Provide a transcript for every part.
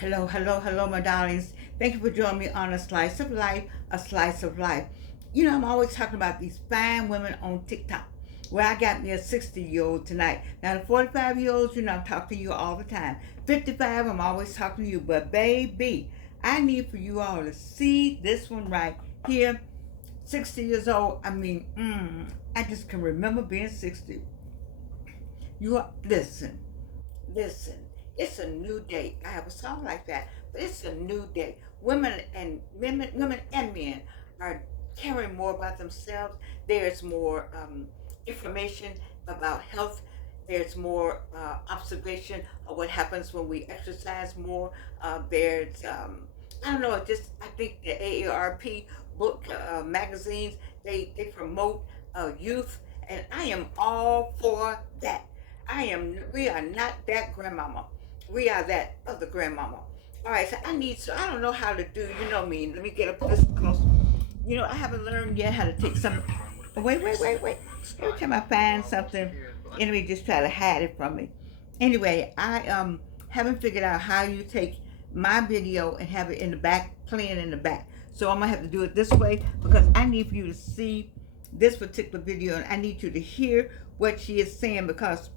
Hello, hello, hello, my darlings. Thank you for joining me on A Slice of Life, A Slice of Life. You know, I'm always talking about these fine women on TikTok. Well, I got me a 60-year-old tonight. Now, the 45-year-olds, you know, I'm talking to you all the time. 55, I'm always talking to you. But, baby, I need for you all to see this one right here. 60 years old. I just can remember being 60. Listen, it's a new day. I have a song like that, but it's a new day. Women and men are caring more about themselves. There's more information about health. There's more observation of what happens when we exercise more. I don't know, I think the AARP book magazines, they promote youth, and I am all for that. We are not that grandmama. We are that other grandmama. All right, so I don't know how to do, you know me. Let me get up this close. You know, I haven't learned yet how to take some. Wait. Every time I find something, enemy just try to hide it from me. Anyway, I haven't figured out how you take my video and have it in the back, playing in the back. So I'm gonna have to do it this way because I need for you to see this particular video and I need you to hear what she is saying because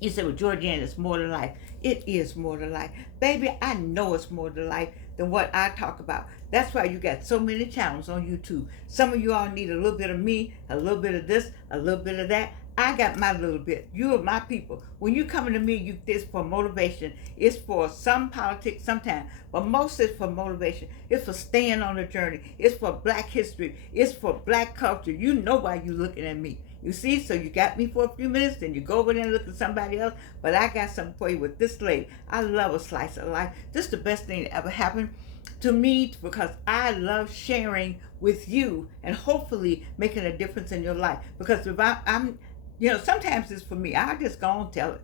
you said, well, Georgiana, it's more to life. It is more to life. Baby, I know it's more to life than what I talk about. That's why you got so many channels on YouTube. Some of you all need a little bit of me, a little bit of this, a little bit of that. I got my little bit. You are my people. When you coming to me, it's for motivation. It's for some politics sometimes, but most is for motivation. It's for staying on the journey. It's for Black history. It's for Black culture. You know why you looking at me. You see, so you got me for a few minutes, then you go over there and look at somebody else. But I got something for you with this lady. I love a slice of life. This is the best thing that ever happened to me because I love sharing with you and hopefully making a difference in your life. Because if I'm, you know, sometimes it's for me. I just go and tell it.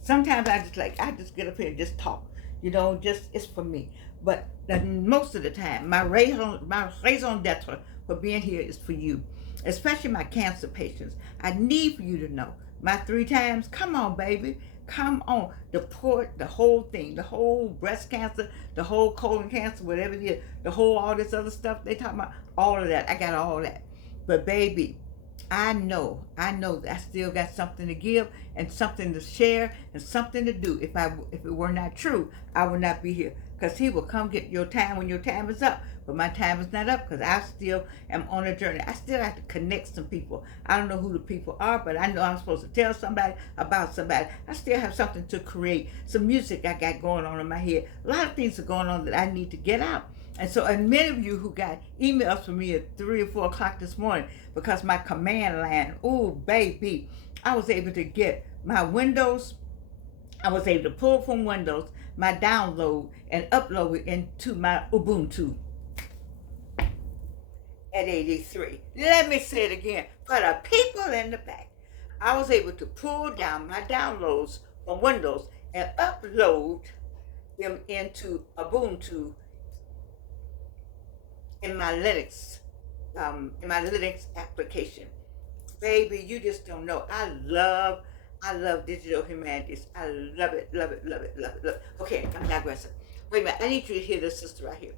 Sometimes I just get up here and just talk. You know, just it's for me. But most of the time, my raison d'etre for being here is for you, especially my cancer patients. I need for you to know my 3 times. Come on, baby. Come on. Deport the whole thing, the whole breast cancer, the whole colon cancer, whatever it is, the whole all this other stuff they talking about, all of that. I got all that. But baby, I know that I still got something to give and something to share and something to do. If it were not true, I would not be here. Because he will come get your time when your time is up. But my time is not up because I still am on a journey. I still have to connect some people. I don't know who the people are, but I know I'm supposed to tell somebody about somebody. I still have something to create. Some music I got going on in my head. A lot of things are going on that I need to get out. And many of you who got emails from me at 3 or 4 o'clock this morning because my command line, oh baby, I was able to get my Windows, I was able to pull from Windows my download and upload it into my Ubuntu at 83. Let me say it again for the people in the back. I was able to pull down my downloads from Windows and upload them into Ubuntu in my Linux application. Baby, you just don't know. I love digital humanities. I love it, love it, love it, love it, love it. Okay, I'm digressing. Wait a minute, I need you to hear this sister right here.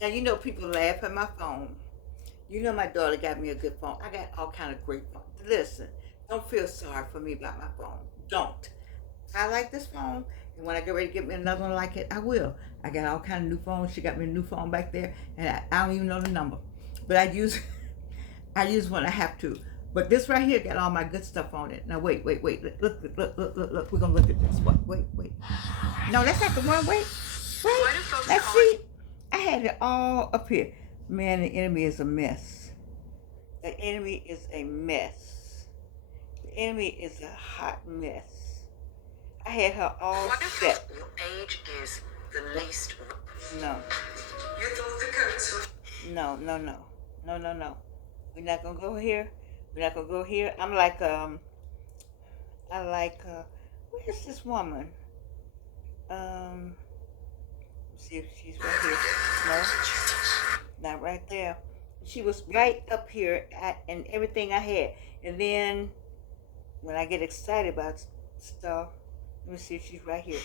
Now you know people laugh at my phone. You know my daughter got me a good phone. I got all kind of great phones. Listen, don't feel sorry for me about my phone. Don't. I like this phone, and when I get ready to get me another one like it, I will. I got all kind of new phones. She got me a new phone back there, and I don't even know the number, but I use I use when I have to. But this right here got all my good stuff on it. Now wait. Look. We're gonna look at this. What? Wait. No, that's not the one. Wait. Let's see. I had it all up here. Man, the enemy is a mess. The enemy is a mess. The enemy is a hot mess. I had her all set. Your age is the least. No. You thought the codes were. No. We're not gonna go here. We're not gonna go here. Where's this woman? See if she's right here. No, not right there. She was right up here and everything I had. And then when I get excited about stuff, let me see if she's right here.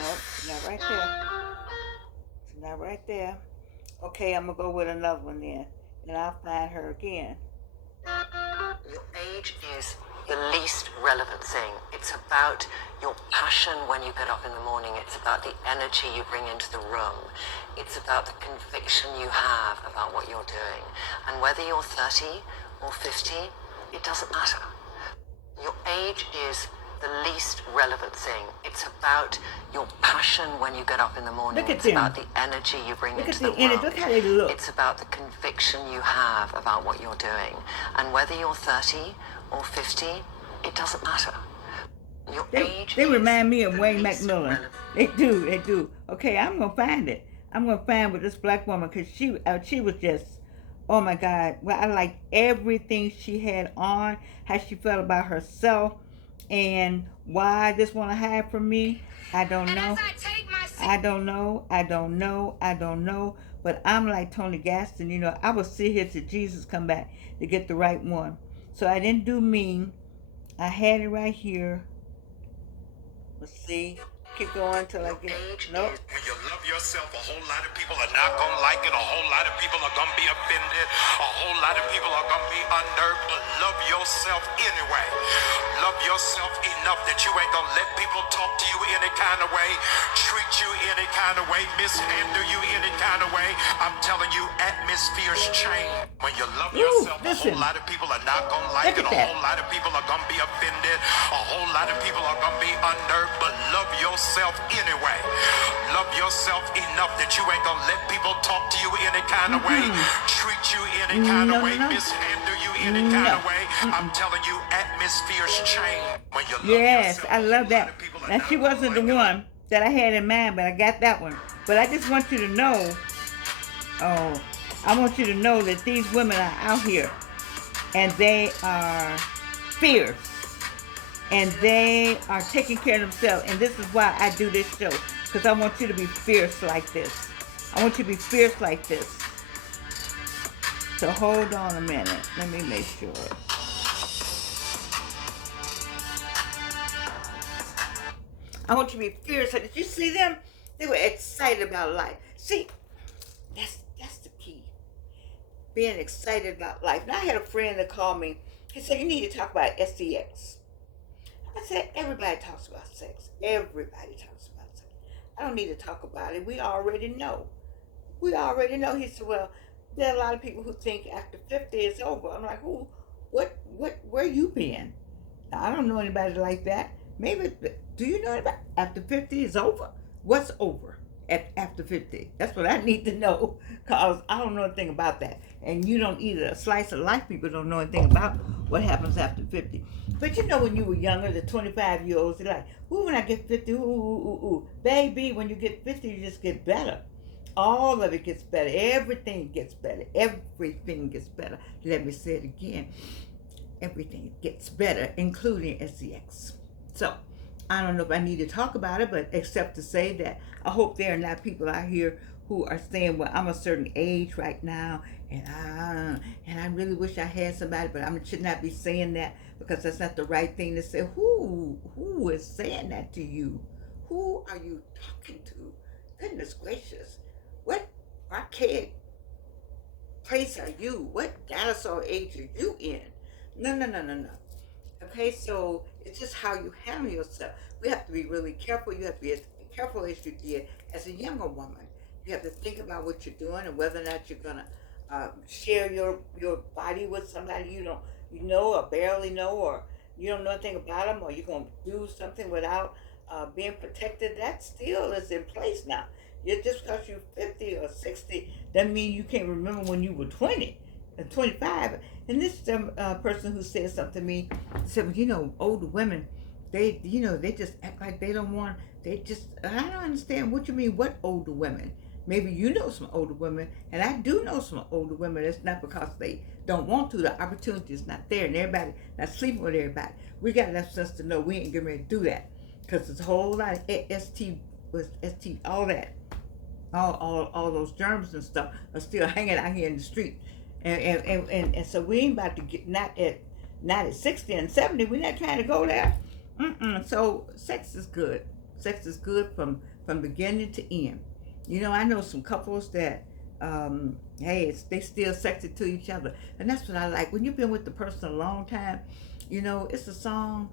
No, she's not right there. She's not right there. Okay, I'm gonna go with another one then, and I'll find her again. Your age is the least relevant thing. It's about your passion when you get up in the morning. It's about the energy you bring into the room. It's about the conviction you have about what you're doing. And whether you're 30 or 50, it doesn't matter. Your age is the least relevant thing. It's about your passion when you get up in the morning. Look at It's them. about the energy you bring Look into at the the energy. room. Look how they look. It's about the conviction you have about what you're doing. And whether you're 30 or 50, it doesn't matter. Your age They is remind me of the Wayne least McMillan. relevant. They do. Okay, I'm gonna find it. I'm gonna find with this black woman because she was just, oh my God. Well, I like everything she had on, how she felt about herself, and why this want to hide from me. I don't know. I don't know. I don't know. I don't know. But I'm like Tony Gaston. I will sit here till Jesus come back to get the right one. So I didn't do mean. I had it right here. Let's see. Keep going till I get. Nope. When you love yourself, a whole lot of people are not going to like it. A whole lot of people are going to be offended. A whole lot of people are going to be unnerved. But love yourself anyway. Love yourself enough that you ain't going to let people talk to you any kind of way, treat you any kind of way, mishandle you any kind of way. I'm telling you, atmospheres change. When you love yourself, listen. a whole lot of people are not going to like Look it. at A that. whole lot of people are going to be offended. A whole lot of people are going to be unnerved. But love yourself anyway. Love yourself enough that you ain't gonna let people talk to you any kind of way, treat you any kind of way, mishandle you any kind of way. I'm telling you, atmospheres change when you love Yes, yourself. I love A lot that. of people are Now not she gonna wasn't the like it. one that I had in mind, but I got that one. But I just want you to know, I want you to know that these women are out here and they are fierce and they are taking care of themselves. And this is why I do this show, because I want you to be fierce like this. I want you to be fierce like this. So hold on a minute. Let me make sure. I want you to be fierce. Did you see them? They were excited about life. See, that's the key. Being excited about life. Now I had a friend that called me. He said, you need to talk about sex. I said, everybody talks about sex. Everybody talks about sex. I don't need to talk about it. We already know. We already know. He said, well, there are a lot of people who think after 50 it's over. I'm like, who? Where you been? Now, I don't know anybody like that. Maybe, do you know anybody? After 50 is over? What's over after 50? That's what I need to know, because I don't know anything about that. And you don't either. A slice of life people don't know anything about what happens after 50. But when you were younger, the 25-year-olds, they're like, ooh, when I get 50, ooh. Baby, when you get 50, you just get better. All of it gets better. Everything gets better. Everything gets better. Let me say it again. Everything gets better, including sex. So, I don't know if I need to talk about it, but except to say that I hope there are not people out here who are saying, well, I'm a certain age right now, and I really wish I had somebody, but I should not be saying that, because that's not the right thing to say. Who is saying that to you? Who are you talking to? Goodness gracious. What archaic place are you? What dinosaur age are you in? No. Okay, so it's just how you handle yourself. We have to be really careful. You have to be as careful as you did as a younger woman. You have to think about what you're doing and whether or not you're gonna share your body with somebody you know or barely know, or you don't know anything about them, or you're gonna do something without being protected. That still is in place now. Just because you're 50 or 60 doesn't mean you can't remember when you were 20 and 25. And this person who said something to me said, older women, they just act like they don't want, I don't understand what you mean, what older women? Maybe you know some older women, and I do know some older women. It's not because they don't want to. The opportunity is not there, and everybody not sleeping with everybody. We got enough sense to know we ain't getting ready to do that, because there's a whole lot of ST, all that. All those germs and stuff are still hanging out here in the street, and so we ain't about to get not at 60 and 70. We're not trying to go there. So sex is good. Sex is good from beginning to end. You know, I know some couples that, hey, they still sexy to each other, and that's what I like. When you've been with the person a long time, you know, it's a song.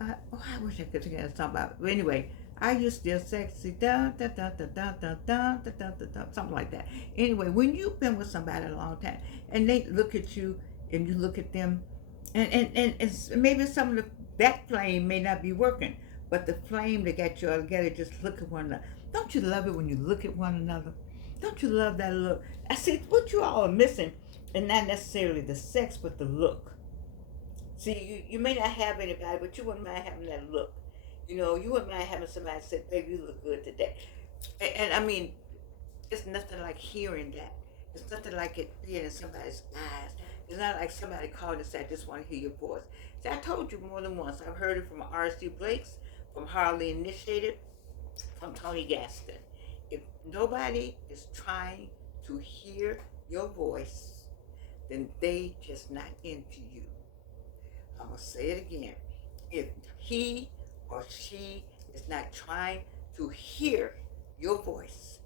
I wish I could think of a song about it. But anyway, are you still sexy? Da, da, da, da, da, da, da, da, da, da, da, something like that. Anyway, when you've been with somebody a long time and they look at you and you look at them, and it's, maybe some of that flame may not be working, but the flame that got you all together, just look at one another. Don't you love it when you look at one another? Don't you love that look? I see what you all are missing, and not necessarily the sex, but the look. See, you may not have anybody, but you wouldn't mind having that look. You know, you wouldn't mind having somebody say, baby, you look good today. And I mean, it's nothing like hearing that. It's nothing like it being in somebody's eyes. It's not like somebody called and said, I just want to hear your voice. See, I told you more than once. I've heard it from R.C. Blakes, from Hardly Initiated, from Tony Gaston. If nobody is trying to hear your voice, then they just not into you. I'm going to say it again. If he or she is not trying to hear your voice,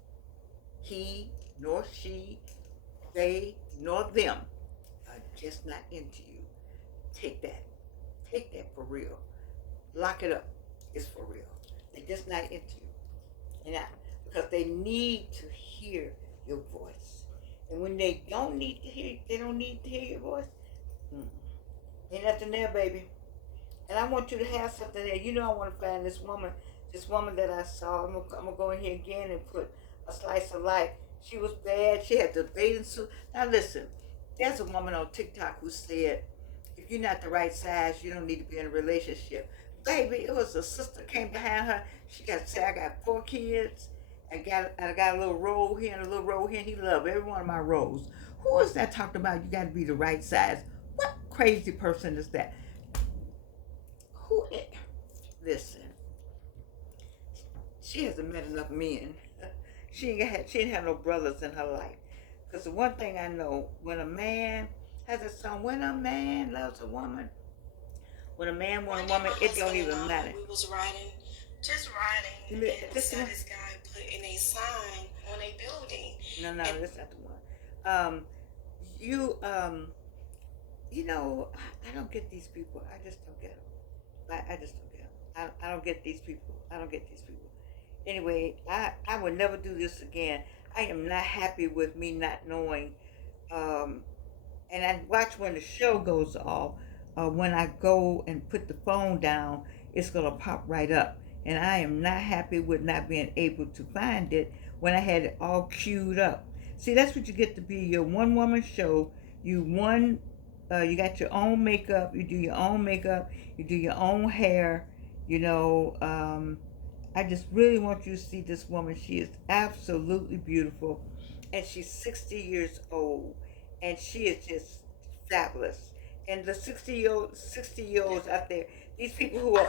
he nor she, they nor them are just not into you. Take that. Take that for real. Lock it up. It's for real. They're just not into you. And because they need to hear your voice. And when they don't need to hear your voice, ain't nothing there, baby. And I want you to have something there. You know, I want to find this woman that I saw. I'm gonna go in here again and put a slice of life. She was bad. She had the bathing suit. Now listen, there's a woman on TikTok who said, if you're not the right size, you don't need to be in a relationship. Baby, it was a sister came behind her. She got to say, I got 4 kids. I got a little roll here and a little roll here. And he loved every one of my rolls. Who is that talking about you got to be the right size? What crazy person is that? Listen, she hasn't met enough men. She didn't have no brothers in her life. Because the one thing I know, when a man has a son, when a man loves a woman, when a man wants a woman, it don't even matter. We was riding, and we saw this guy putting a sign on a building. No, that's not the one. You know, I don't get these people. I just don't get them. I just don't get them. I don't get these people. I don't get these people. Anyway, I would never do this again. I am not happy with me not knowing. And I watch when the show goes off. When I go and put the phone down, it's going to pop right up. And I am not happy with not being able to find it when I had it all queued up. See, that's what you get to be your one-woman show. You got your own makeup. You do your own makeup. You do your own hair. You know, I just really want you to see this woman. She is absolutely beautiful. And she's 60 years old. And she is just fabulous. And the 60-year-olds out there, these people who are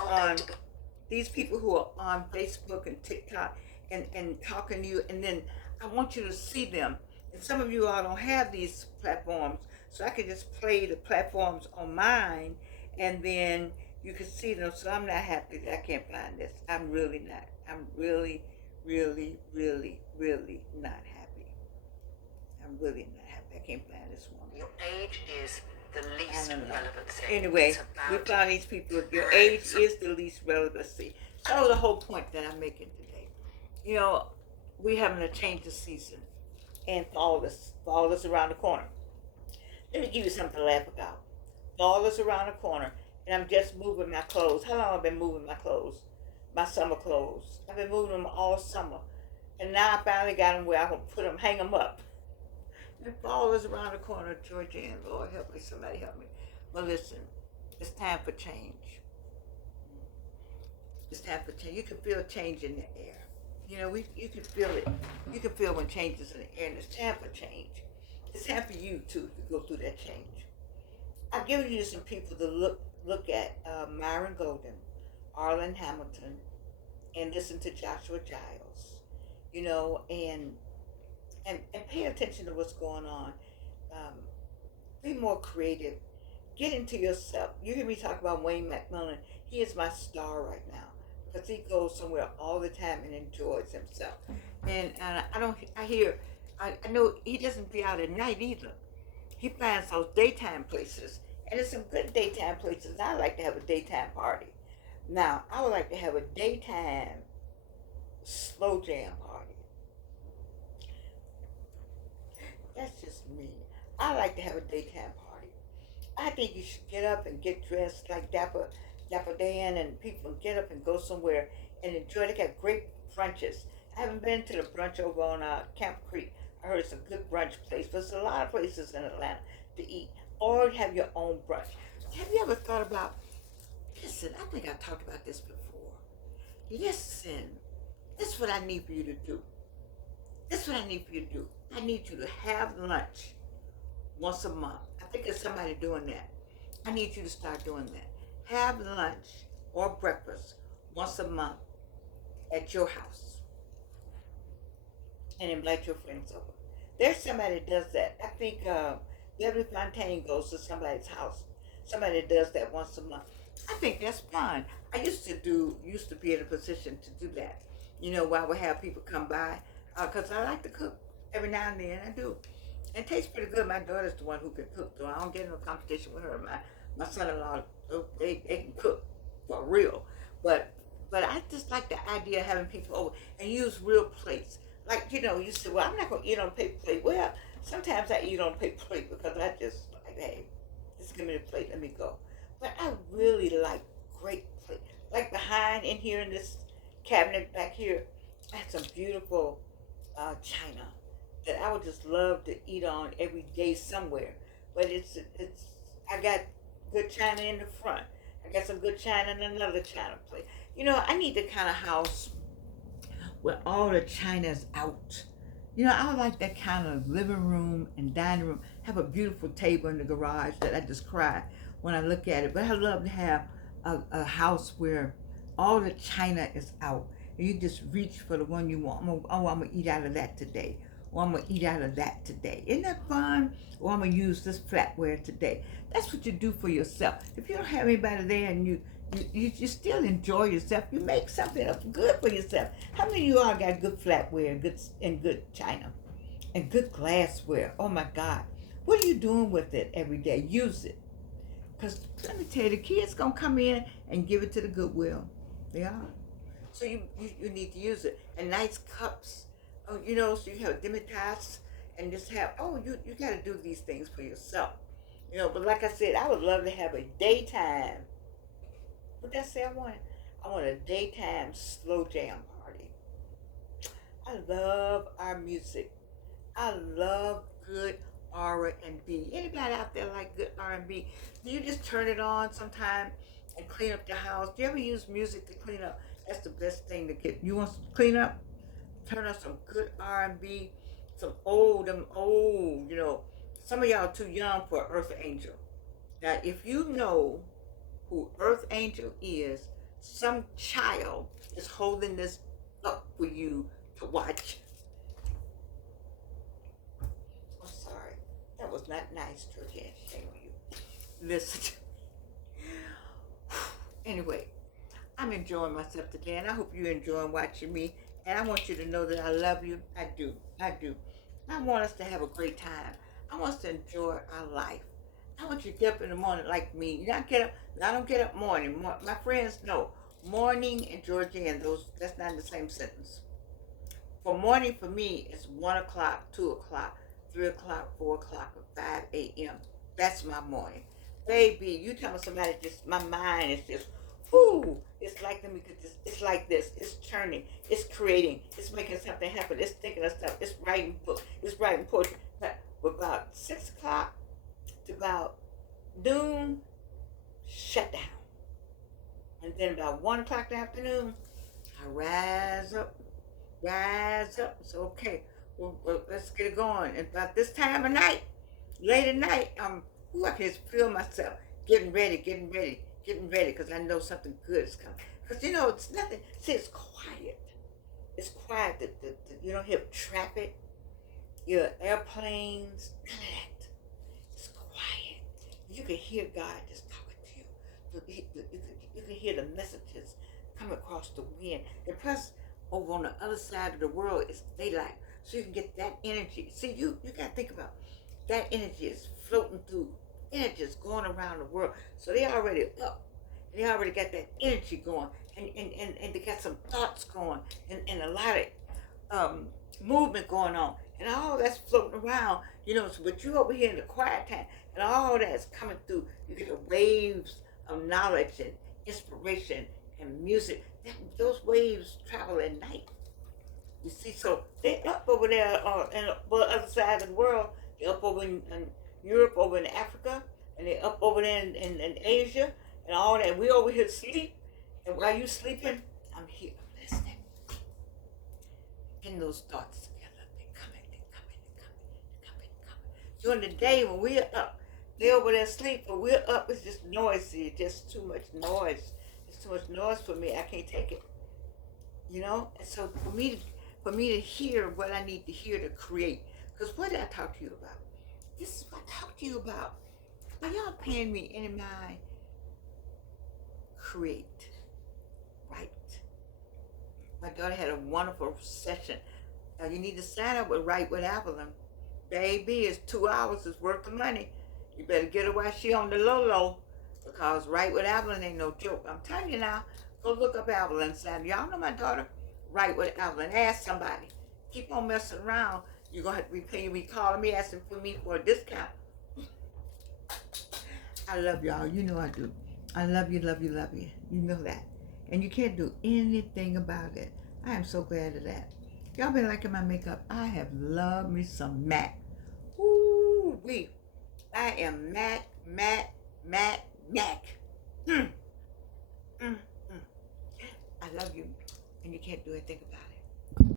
on Facebook and TikTok and talking to you, and then I want you to see them. And some of you all don't have these platforms, so I can just play the platforms on mine, and then you can see them. So I'm not happy that I can't find this. I'm really not. I'm really, really, really, really not happy. I'm really not happy. I can't find this one. Your age is the least relevant thing. Anyway, we found these people. Your age is the least relevancy. That was the whole point that I'm making today. You know, we're having a change of season, and fall is around the corner. Let me give you something to laugh about. Fall is around the corner, and I'm just moving my clothes. How long have I been moving my clothes? My summer clothes. I've been moving them all summer, and now I finally got them where I can put them, hang them up. And fall is around the corner, Georgianne. Lord help me, somebody help me. Well, listen, it's time for change. It's time for change. You can feel change in the air. You know, you can feel it. You can feel when change is in the air, and it's time for change. It's time for you to go through that change. I've given you some people to look at: Myron Golden, Arlen Hamilton, and listen to Joshua Giles. You know, and pay attention to what's going on. Be more creative. Get into yourself. You hear me talk about Wayne McMillan. He is my star right now. because he goes somewhere all the time and enjoys himself. And I know he doesn't be out at night either. He finds those daytime places, and there's some good daytime places. I like to have a daytime party. Now, I would like to have a daytime slow jam party. That's just me. I like to have a daytime party. I think you should get up and get dressed like Dapper Dan, and people get up and go somewhere and enjoy. They got great brunches. I haven't been to the brunch over on Camp Creek. I heard it's a good brunch place, but there's a lot of places in Atlanta to eat. Or have your own brunch. Have you ever thought about, listen, I think I've talked about this before. Listen, this is what I need for you to do. This is what I need for you to do. I need you to have lunch once a month. I think there's somebody doing that. I need you to start doing that. Have lunch or breakfast once a month at your house and invite your friends over. There's somebody that does that. I think Beverly Fontaine goes to somebody's house. Somebody that does that once a month. I think that's fine. I used to be in a position to do that. You know, where I would have people come by because I like to cook every now and then. I do. It tastes pretty good. My daughter's the one who can cook, though. I don't get in no competition with her. My son-in-law, they can cook for real. But I just like the idea of having people over and use real plates. Like, you know, you say, well, I'm not going to eat on a paper plate. Well, sometimes I eat on a paper plate because I just like, hey, just give me the plate, let me go. But I really like great plate. Like behind in here in this cabinet back here, I had some beautiful china that I would just love to eat on every day somewhere. But I got good china in the front. I got some good china in another china plate. You know, I need the kind of house where all the china's out. You know, I would like that kind of living room and dining room. Have a beautiful table in the garage that I just cry when I look at it. But I love to have a house where all the china is out. And you just reach for the one you want. I'm going to eat out of that today. Or I'm going to eat out of that today. Isn't that fun? Or I'm going to use this flatware today. That's what you do for yourself. If you don't have anybody there and you still enjoy yourself, you make something up good for yourself. How many of you all got good flatware and good china and good glassware? Oh my God. What are you doing with it every day? Use it. Because let me tell you, the kids going to come in and give it to the Goodwill. They are. So you need to use it. And nice cups. Oh, you know, so you have demi-tasse and just have, you got to do these things for yourself. You know, but like I said, I would love to have a daytime. What did I say I wanted? I want a daytime slow jam party. I love our music. I love good R&B. Anybody out there like good R&B? Do you just turn it on sometime and clean up the house? Do you ever use music to clean up? That's the best thing to get. You want to clean up? Turn on some good R&B, some old, you know. Some of y'all too young for Earth Angel. Now, if you know who Earth Angel is, some child is holding this up for you to watch. I'm sorry. That was not nice, Georgette. Shame on you. Listen. Anyway, I'm enjoying myself today, and I hope you're enjoying watching me. And I want you to know that I love you. I do. I do. I want us to have a great time. I want us to enjoy our life. I want you to get up in the morning like me. You not get up. I don't get up morning. My friends know. Morning and Georgian, that's not in the same sentence. For morning for me, it's 1 o'clock, 2 o'clock, 3 o'clock, 4 o'clock, or 5 a.m. That's my morning. Baby, you tell me somebody just, my mind is just, whoo, it's like them because it's like this. It's churning. It's creating. It's making something happen. It's thinking of stuff. It's writing books. It's writing poetry. But about 6 o'clock to about noon, shut down. And then about 1 o'clock in the afternoon, I rise up. It's okay. Well, let's get it going. And about this time of night, late at night, I can just feel myself getting ready, because I know something good is coming. Because, you know, it's nothing. See, it's quiet. It's quiet. You don't hear traffic, your airplanes, none of that. It's quiet. You can hear God just talking to you. You can hear the messages coming across the wind. The press over on the other side of the world is daylight. So you can get that energy. See, you got to think about that energy is floating through, energy is going around the world. So they already up. They already got that energy going. And they got some thoughts going. And a lot of movement going on. And all that's floating around, so, but you over here in the quiet time, and all that's coming through. You get the waves of knowledge and inspiration and music. Those waves travel at night. You see, so they up over there on the other side of the world. They up over in Europe, over in Africa, and they up over there in Asia, and all that. We over here sleep, and while you sleeping, I'm here listening, getting those thoughts together. They're coming, they're coming. During the day when we're up, they over there sleep, but we're up. It's just noisy. It's just too much noise. It's too much noise for me. I can't take it. And so for me to hear what I need to hear to create. Because what did I talk to you about? This is what I talked to you about. Are y'all paying me any mind? Create. Right. My daughter had a wonderful session. Now you need to sign up with Write with Avalon. Baby, it's 2 hours. It's worth the money. You better get her while she on the low. Because Write with Avalon ain't no joke. I'm telling you now. Go look up Avalon. Y'all know my daughter. Write with Avalon. Ask somebody. Keep on messing around. You're going to have to be paying me, calling me, asking for me for a discount. I love y'all. You know I do. I love you, love you, love you. You know that. And you can't do anything about it. I am so glad of that. Y'all been liking my makeup. I have loved me some MAC. Ooh, wee. I am MAC. I love you. And you can't do anything about it.